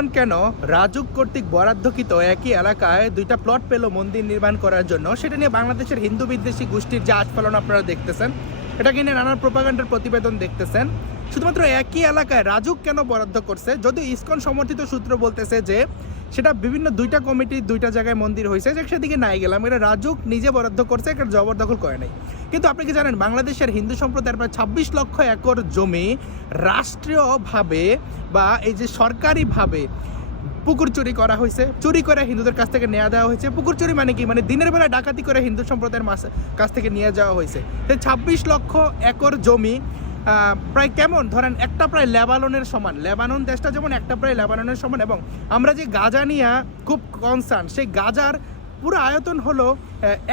ISKCON কেন রাজুক কর্তৃক বরাদ্দকৃত একই এলাকায় দুইটা প্লট পেল মন্দির নির্মাণ করার জন্য, সেটা নিয়ে বাংলাদেশের হিন্দু বিদ্বেষী গোষ্ঠীর যে আস্ফালন আপনারা দেখতেছেন, এটাকে নিয়ে নানান প্রোপাগান্ডার প্রতিবেদন দেখতেছেন। শুধুমাত্র একই এলাকায় রাজুক কেন বরাদ্দ করছে, যদিও ইসকন সমর্থিত সূত্র বলতেছে যে সেটা বিভিন্ন দুইটা কমিটি দুইটা জায়গায় মন্দির হয়েছে, যে সেদিকে নাই গেলাম, এটা রাজুক নিজে বরাদ্দ করছে, এটা জবরদখল করে নাই। কিন্তু আপনি কি জানেন বাংলাদেশের হিন্দু সম্প্রদায়ের প্রায় 26 লক্ষ একর জমি রাষ্ট্রীয়ভাবে বা এই যে সরকারিভাবে পুকুর চুরি করা হয়েছে, চুরি করে হিন্দুদের কাছ থেকে নেওয়া দেওয়া হয়েছে। পুকুর চুরি মানে কি, মানে দিনের বেলা ডাকাতি করে হিন্দু সম্প্রদায়ের কাছ থেকে নিয়ে যাওয়া হয়েছে। 26 লক্ষ একর জমি প্রায় কেমন ধরেন একটা প্রায় লেবাননের সমান, লেবানন দেশটা যেমন একটা প্রায় লেবাননের সমান, এবং আমরা যে গাজা নিয়ে খুব কনসার্ন, সেই গাজার পুরো আয়তন হলো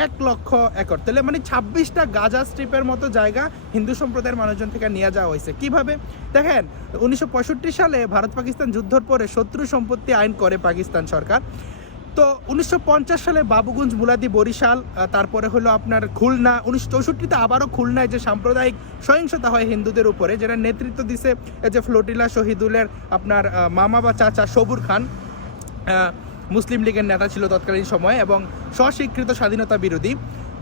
1 লক্ষ একর। তাহলে মানে 26টা গাজা স্ট্রিপের মতো জায়গা হিন্দু সম্প্রদায়ের মানুষজন থেকে নিয়ে যাওয়া হয়েছে। কিভাবে দেখেন, 1965 সালে ভারত পাকিস্তান যুদ্ধের পরে শত্রু সম্পত্তি আইন করে পাকিস্তান সরকার। তো 1950 সালে বাবুগঞ্জ, মুলাদি, বরিশাল, তারপরে হলো আপনার খুলনা, 1964-তে আবারও খুলনায় যে সাম্প্রদায়িক সহিংসতা হয় হিন্দুদের উপরে, যেটা নেতৃত্ব দিছে যে ফ্লোটিলা শহীদুলের আপনার মামা বা চাচা সবুর খান, মুসলিম লীগের নেতা ছিল তৎকালীন সময় এবং স্বস্বীকৃত স্বাধীনতা বিরোধী।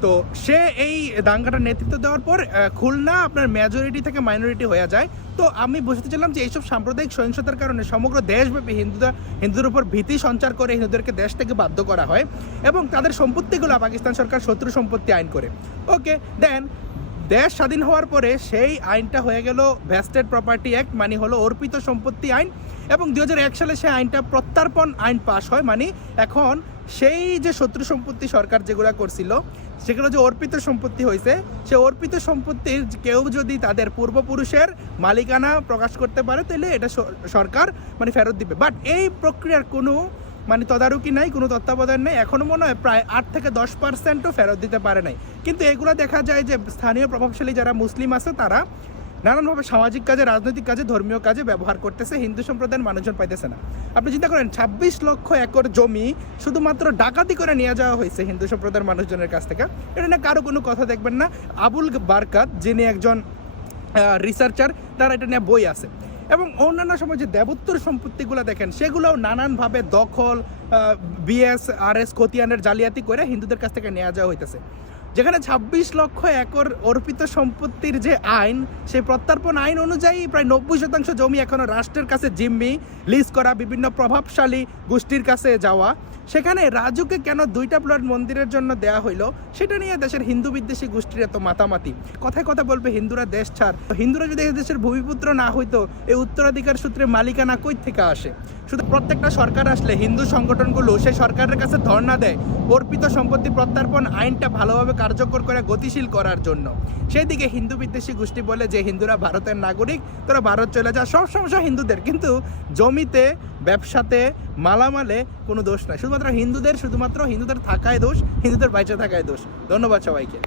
তো সে এই দাঙ্গাটার নেতৃত্ব দেওয়ার পর খুলনা আপনার মেজরিটি থেকে মাইনরিটি হয়ে যায়। তো আমি বুঝতে চাইলাম যে এইসব সাম্প্রদায়িক সহিংসতার কারণে সমগ্র দেশব্যাপী হিন্দুদের উপর ভীতি সঞ্চার করে হিন্দুদেরকে দেশ থেকে বাধ্য করা হয় এবং তাদের সম্পত্তিগুলো পাকিস্তান সরকার শত্রু সম্পত্তি আইন করে। ওকে, দেন দেশ স্বাধীন হওয়ার পরে সেই আইনটা হয়ে গেল ভেস্টেড প্রপার্টি অ্যাক্ট, মানে হলো অর্পিত সম্পত্তি আইন, এবং 2001 সালে সেই আইনটা প্রত্যর্পণ আইন পাস হয়। মানে এখন সেই যে শত্রু সম্পত্তি সরকার যেগুলো করছিল সেগুলো যে অর্পিত সম্পত্তি হয়েছে, সে অর্পিত সম্পত্তির কেউ যদি তাদের পূর্বপুরুষের মালিকানা প্রকাশ করতে পারে তাহলে এটা সরকার মানে ফেরত দিবে। বাট এই প্রক্রিয়ার কোনো মানে তদারকি নাই, কোনো তত্ত্বাবধান নেই। এখনও মনে হয় প্রায় 8 থেকে 10%ও ফেরত দিতে পারে নাই। কিন্তু এগুলো দেখা যায় যে স্থানীয় প্রভাবশালী যারা মুসলিম আছে তারা নানানভাবে সামাজিক কাজে, রাজনৈতিক কাজে, ধর্মীয় কাজে ব্যবহার করতেছে, হিন্দু সম্প্রদায়ের মানুষজন পাইতেছে না। আপনি চিন্তা করেন 26 লক্ষ একর জমি শুধুমাত্র ডাকাতি করে নিয়ে যাওয়া হয়েছে হিন্দু সম্প্রদায়ের মানুষজনের কাছ থেকে। এটা না কারো কোনো কথা দেখবেন না। আবুল বারকাত যিনি একজন রিসার্চার, তার এটা নিয়ে বই আছে। এবং অন্যান্য সময় যে দেবোত্তর সম্পত্তিগুলো দেখেন সেগুলোও নানানভাবে দখল, BSRS, খতিয়ানের জালিয়াতি করে হিন্দুদের কাছ থেকে নেওয়া যাওয়া হইতেছে। যেখানে 26 লক্ষ একর অর্পিত সম্পত্তির যে আইন, সেই প্রত্যর্পণ আইন অনুযায়ী প্রায় 90% জমি এখনও রাষ্ট্রের কাছে জিম্মি, লিজ করা, বিভিন্ন প্রভাবশালী গোষ্ঠীর কাছে যাওয়া। সেখানে রাজুকে কেন 2টা প্লট মন্দিরের জন্য দেওয়া হইলো, সেটা নিয়ে দেশের হিন্দু বিদ্বেষী গোষ্ঠীর এত মাতামাতি। কথায় কথা বলবে হিন্দুরা দেশ ছাড়। হিন্দুরা যদি এই দেশের ভূমিপুত্র না হইতো, এই উত্তরাধিকার সূত্রে মালিকানা কই থেকে আসে? শুধু প্রত্যেকটা সরকার আসলে হিন্দু সংগঠনগুলো সেই সরকারের কাছে ধর্ণা দেয় অর্পিত সম্পত্তি প্রত্যর্পণ আইনটা ভালোভাবে কার্যকর করে গতিশীল করার জন্য। সেই দিকে হিন্দু বিদ্বেষী গোষ্ঠী বলে যে হিন্দুরা ভারতের নাগরিক, তোরা ভারত চলে যা। সব সমস্যা হিন্দুদের, কিন্তু জমিতে, ব্যবসাতে, মালামালে কোনো দোষ নাই। শুধুমাত্র হিন্দুদের থাকায় দোষ, হিন্দুদের বাইচে থাকায় দোষ। ধন্যবাদ সবাইকে।